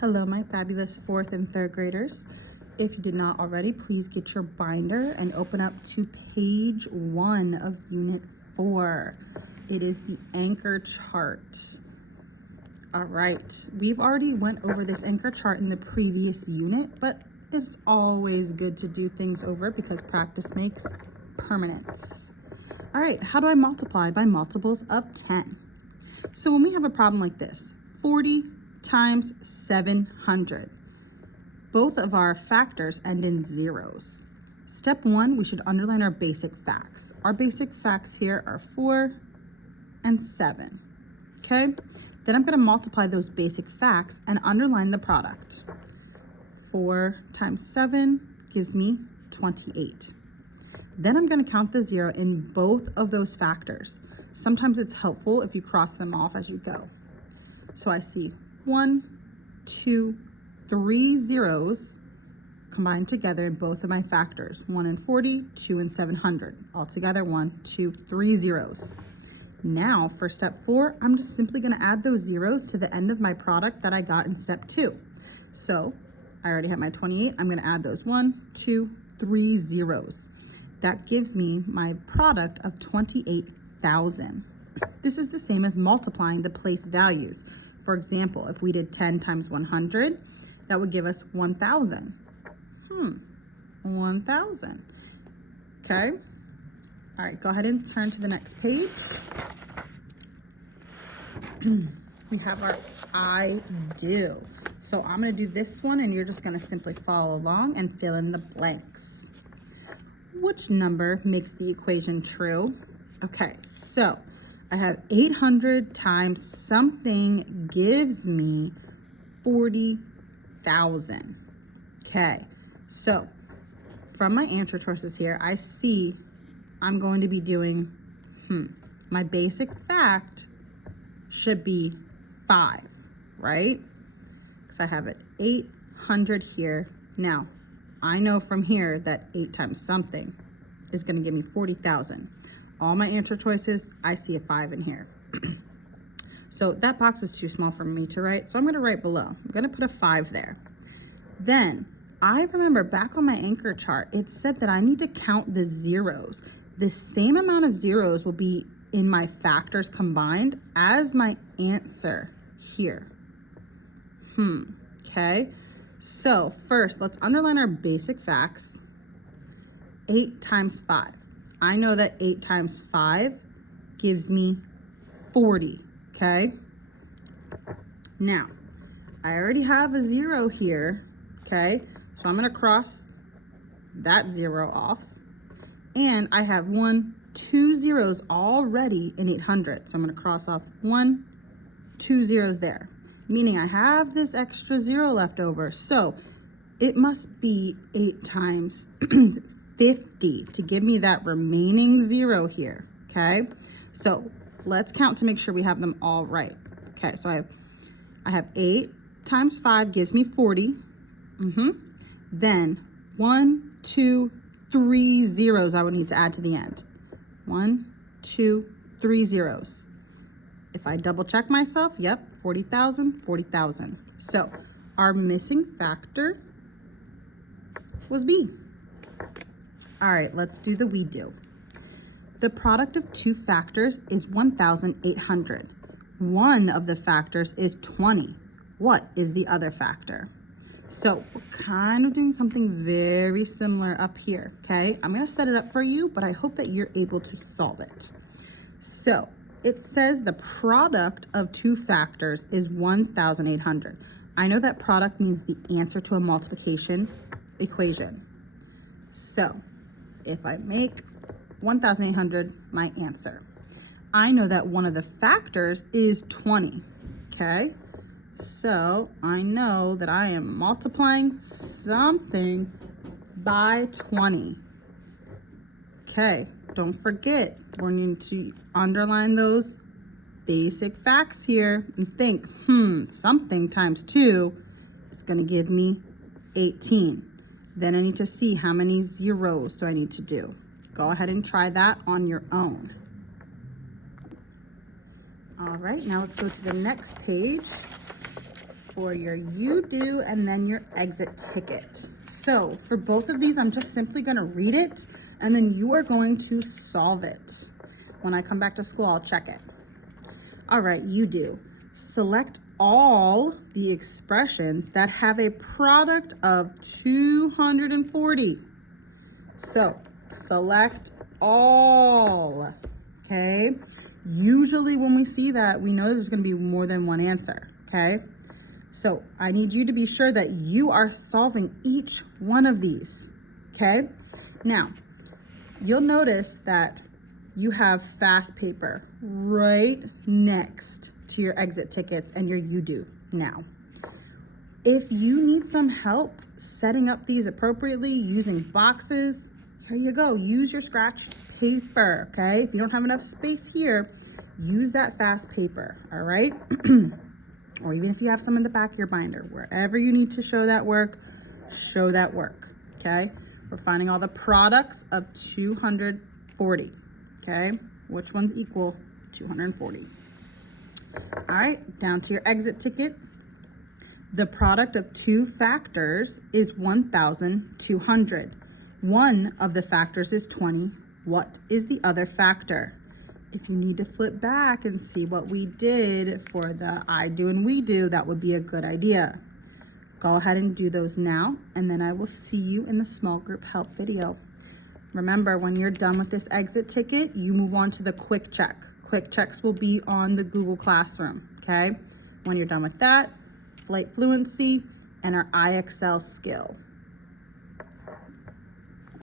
Hello, my fabulous 4th and 3rd graders. If you did not already, please get your binder and open up to page 1 of Unit 4. It is the anchor chart. All right, we've already went over this anchor chart in the previous unit, but it's always good to do things over because practice makes permanence. All right, how do I multiply? By multiples of 10. So when we have a problem like this, 40 times 700. Both of our factors end in zeros. Step 1, we should underline our basic facts. Our basic facts here are 4 and 7, okay? Then I'm gonna multiply those basic facts and underline the product. 4 times 7 gives me 28. Then I'm gonna count the 0 in both of those factors. Sometimes it's helpful if you cross them off as you go. So I see 1, 2, 3 zeros combined together in both of my factors. 1 and 40, 2 and 700. Altogether, 1, 2, 3 zeros. Now for step 4, I'm just simply gonna add those zeros to the end of my product that I got in step 2. So I already have my 28. I'm gonna add those 1, 2, 3 zeros. That gives me my product of 28,000. This is the same as multiplying the place values. For example, if we did 10 times 100, that would give us 1,000. 1,000. Okay. All right, go ahead and turn to the next page. We have our I do. So I'm going to do this one, and you're just going to simply follow along and fill in the blanks. Which number makes the equation true? Okay, so I have 800 times something gives me 40,000. Okay, so from my answer choices here, I see I'm going to be doing, my basic fact should be 5, right? Because I have it 800 here. Now, I know from here that 8 times something is going to give me 40,000. All my answer choices, I see a 5 in here. So that box is too small for me to write, so I'm going to write below. I'm going to put a 5 there. Then I remember back on my anchor chart, it said that I need to count the zeros. The same amount of zeros will be in my factors combined as my answer here. Okay. So first, let's underline our basic facts. 8 times 5. I know that 8 times 5 gives me 40, okay? Now, I already have a 0 here, okay? So I'm gonna cross that 0 off. And I have 2 zeros already in 800. So I'm gonna cross off 1, 2 zeros there. Meaning I have this extra 0 left over. So it must be 8 times 50 to give me that remaining 0 here, okay? So let's count to make sure we have them all right. Okay, so I have 8 times 5 gives me 40. Then 1, 2, 3 zeros I would need to add to the end. 1, 2, 3 zeros. If I double check myself, yep, 40,000, 40,000. So our missing factor was B. All right, let's do the we do. The product of 2 factors is 1,800. One of the factors is 20. What is the other factor? So we're kind of doing something very similar up here, okay? I'm gonna set it up for you, but I hope that you're able to solve it. So it says the product of 2 factors is 1,800. I know that product means the answer to a multiplication equation. So if I make 1,800 my answer, I know that one of the factors is 20, okay? So I know that I am multiplying something by 20. Okay, don't forget, we're going to underline those basic facts here and think, something times 2 is going to give me 18. Then I need to see how many zeros do I need to do. Go ahead and try that on your own. All right, now let's go to the next page. for your you do and then your exit ticket. So for both of these, I'm just simply gonna read it and then you are going to solve it. When I come back to school, I'll check it. All right, you do. Select all the expressions that have a product of 240. So select all, okay? Usually when we see that, we know there's gonna be more than one answer, okay? So I need you to be sure that you are solving each one of these, okay? Now, you'll notice that you have fast paper right next to your exit tickets and your you do. Now, if you need some help setting up these appropriately using boxes, here you go. Use your scratch paper, okay? If you don't have enough space here, use that fast paper, all right? Or even if you have some in the back of your binder, wherever you need to show that work, okay? We're finding all the products of 240, okay? Which ones equal 240? All right, down to your exit ticket. The product of two factors is 1,200. One of the factors is 20. What is the other factor? If you need to flip back and see what we did for the I do and we do, that would be a good idea. Go ahead and do those now, and then I will see you in the small group help video. Remember, when you're done with this exit ticket, you move on to the quick check. Quick checks will be on the Google Classroom, okay? When you're done with that, flight fluency and our IXL skill.